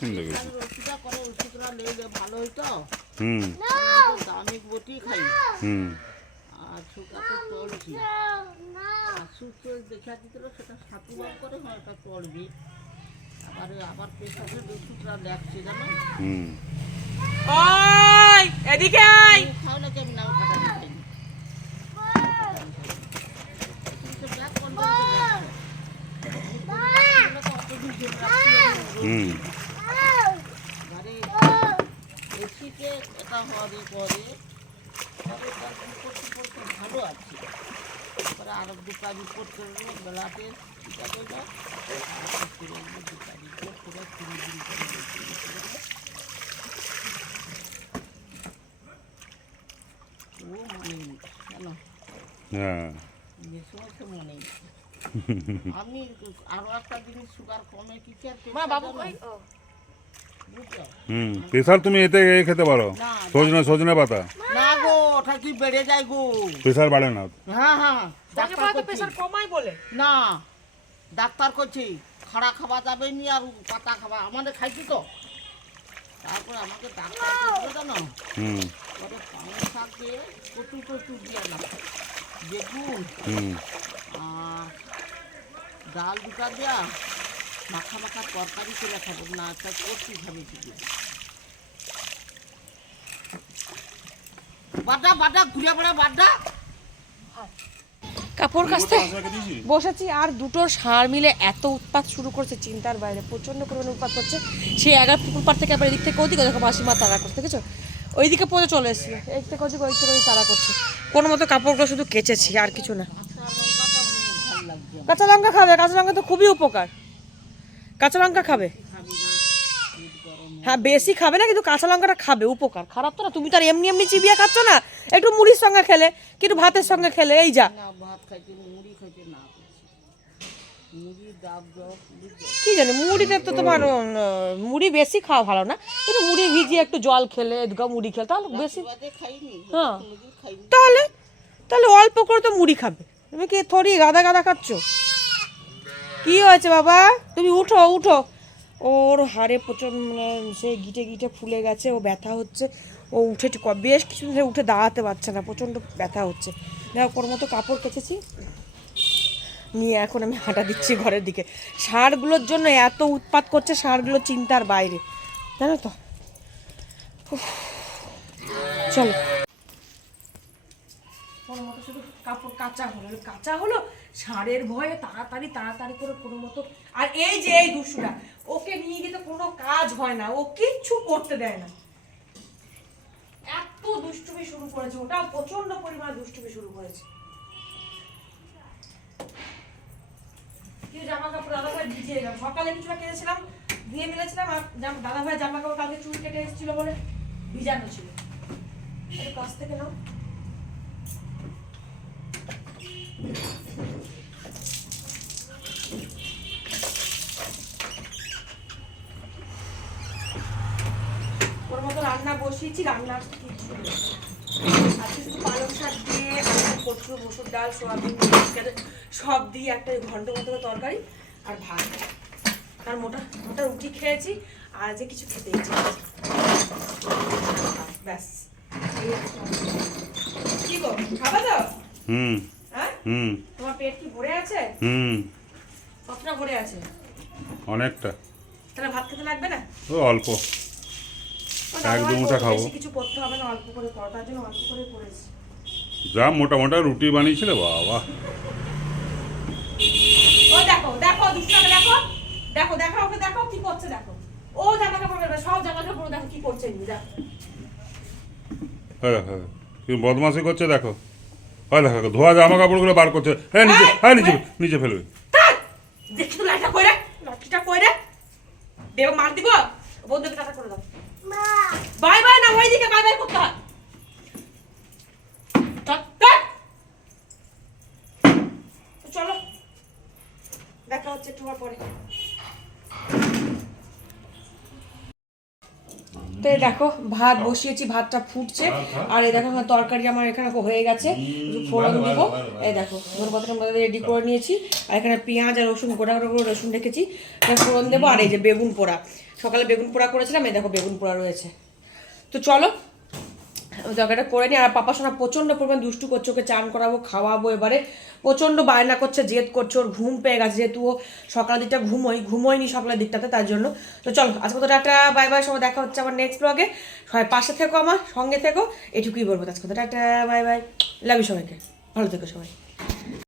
চিন্তা করেছি। ওষুধটা করে ওষুধটা লেগে ভালো হইতো। হুম দামি বটি খাই। হুম আর সুগার তো চলছি। আর সুস্থ দেখা দিছিল সেটা 7 বার করে হয়তো চলবে। আবার প্রেশারের ওষুধটা লাগছে জানো। হুম ওই এদিকে আয়। খাও না কেমন নাও খাটা খাই। হুম এসিতে এটা হওয়ার পরে ভালো আছে। তারপরে আরো 2টা রিপোর্ট করবো বেলাতে টিকা করবো। 2টা রিপোর্ট করে 3 দিন করে ও মনে নেই কেন হ্যাঁ যে সমস্ত মনে নেই। আমি আরো একটা জিনিস সুগার কমে কি মা বাবু কই? ও বুঝছো হুম প্রেশার তুমি এতে খেতে পারো, সজনে পাতা। না গো ওটা কি বেড়ে যায় গো। প্রেশার বাড়ে না। হ্যাঁ হ্যাঁ ডাক্তার তো প্রেসার কমাই বলে না ডাক্তার করছি খাড়া খাওয়া যাবে নি আর পাতা খাওয়া আমাদের খাইছি তো। তারপরে আমাকে ডাক্তার করছিল জানো। হুম পরে পালং শাক দিয়ে প্রচুর দিয়ে না বেগুন হুম আর ডাল 2টা দেওয়া মাখা তরকারি করে খাবো না তা করছি খাবে কি বাড্ডা ঘুরে পড়ে বাড্ডা। কাপড় কাচতে বসেছি আর দুটো ষাঁড় মিলে এত উৎপাত শুরু করছে চিন্তার বাইরে, প্রচন্ড পরিমাণে উৎপাত করছে। সেই 11 পুকুর পাড় থেকে আবার এদিক থেকে ওদিকে দেখো মাসিমা তাড়া করছে, দেখেছো? ওইদিকে পরে চলে এসেছি, এই থেকে ওদিকে ওই থেকে ওই তাড়া করছে। কোনো মতো কাপড়গুলো শুধু কেচেছি আর কিছু না। কাঁচা লঙ্কা খাবে, কাঁচা লঙ্কা তো খুবই উপকার। কাঁচা লঙ্কা খাবে, হ্যাঁ বেশি খাবে না কিন্তু কাঁচা লঙ্কাটা খাবে, উপকার। খারাপ তো না, তুমি তো আর এমনি চিবিয়ে খাচ্ছ না, একটু মুড়ির সঙ্গে খেলে কিন্তু ভাতের সঙ্গে খেলে এই যা। ভাত খাইতে মুড়ি খাইতে না মুড়ি ডাব কি জানি মুড়িতে তো তোমার মুড়ি বেশি খাওয়া ভালো না, কিন্তু মুড়ি ভিজিয়ে একটু জল খেলে মুড়ি খেলে তাহলে বেশি। খাইনি হ্যাঁ তাহলে তাহলে অল্প করে তো মুড়ি খাবে, তুমি কি থরি গাদা খাচ্ছ? কি হয়েছে বাবা, তুমি উঠো উঠো। ওর হাড়ে প্রচন্ড মানে সে গিটে ফুলে গেছে, ও ব্যথা হচ্ছে। ও উঠে বেশ কিছু ধরে উঠে দাঁড়াতে পারছে না, প্রচণ্ড ব্যথা হচ্ছে। দেখো ওর মতো কাপড় কেচেছি নিয়ে এখন আমি হাঁটা দিচ্ছি ঘরের দিকে। ষাঁড়গুলোর জন্য এত উৎপাত করছে, ষাঁড়গুলো চিন্তার বাইরে, জানো তো। চলো কোনো মতো শুধু কাপড় কাঁচা হলো ষাঁড়ের ভয়ে তাড়াতাড়ি করে কোনো মতো। আর এই যে এই দুষ্টুটা, ওকে নিয়ে গিয়ে তো কোনো কাজ হয় না, ও কিচ্ছু করতে দেয় না। এত দুষ্টুমি শুরু করেছে, ওটা প্রচন্ড পরিমাণে দুষ্টুমি শুরু করেছে। জামা কাপড় দাদা ভাই ভিজিয়ে গেলাম, সকালে কিছুটা কেটেছিলাম ধুয়ে মিলেছিলাম, আর দাদা ভাই জামা কাপড় কালকে চুল কেটে এসেছিল বলে ভিজানো ছিল। একটু কাছ থেকে নাও। ওর মতো রান্না বসিয়েছি, রান্না কিছু আজকে শুধু পালং শাক দিয়ে কচু মসুর ডাল সোয়াবিন সব দিয়ে একটা ঘন্ট মতো তরকারি আর ভাত আর মোটা রুটি খেয়েছি। আর যে কিছু খেতে ইচ্ছে ব্যাস। কি গো খাবা তো? হ্যাঁ তোমার পেট কি ভরে আছে? কতটা ভরে আছে? অনেকটা। তাহলে ভাত খেতে লাগবে না? ও অল্প, এক দু মুঠা খাবো। কিছু করতে হবে না, অল্প করে করো, তার জন্য অল্প করে করেছি। যা মোটা রুটি বানিয়েছিলে বাবা। ও দেখো দুষ্টুটাকে দেখো ওকে দেখো কি করছে, দেখো ও জামা কাপড় সব জামা কাপড় দেখো কি করছে, দেখো কি বদমাশি করছে, দেখো দেখো ধোয়া জামা কাপড়গুলো বার করছে। হ্যাঁ নিচে ফেলবে। দেখি তো লাঠিটা কইরা দেব, মার দিব। বন্ধুকে টাটা করে দাও, বাই বাই না, ওইদিকে বাই বাই করতে হয়। চলো দেখা হচ্ছে একটু পরে। তো এই দেখো ভাত বসিয়েছি, ভাতটা ফুটছে, আর এই দেখো আমার তরকারি আমার এখানে হয়ে গেছে, ফোড়ন দিব। এই দেখো ধরে পাতাটা মধ্যে রেডি করে নিয়েছি, আর এখানে পেঁয়াজ আর রসুন গোটা গোটা করে রসুন রেখেছি, ফোড়ন দেবো। আর এই যে বেগুন পোড়া, সকালে বেগুন পোড়া করেছিলাম, এই দেখো বেগুন পোড়া রয়েছে। তো চলো তরকারিটা করে নিই। আর পাপা সোনা প্রচণ্ড পরিমাণ দুষ্টু করছে, ওকে চান করাবো, খাওয়াবো, এবারে প্রচণ্ড বায়না করছে, জেদ করছে, ওর ঘুম পেয়ে গেছে, যেহেতু ও সকালের দিকটা ঘুমোয়নি সকালের দিকটাতে, তার জন্য। তো চলো আজকে তো টাটা বাই বাই, সবাই দেখা হচ্ছে আমার নেক্সট ব্লগে, সবাই পাশে থেকো, আমার সঙ্গে থেকো, এটুকুই বলবো আজকে তো tata bye bye, love you সবাইকে, ভালো থেকো সবাই।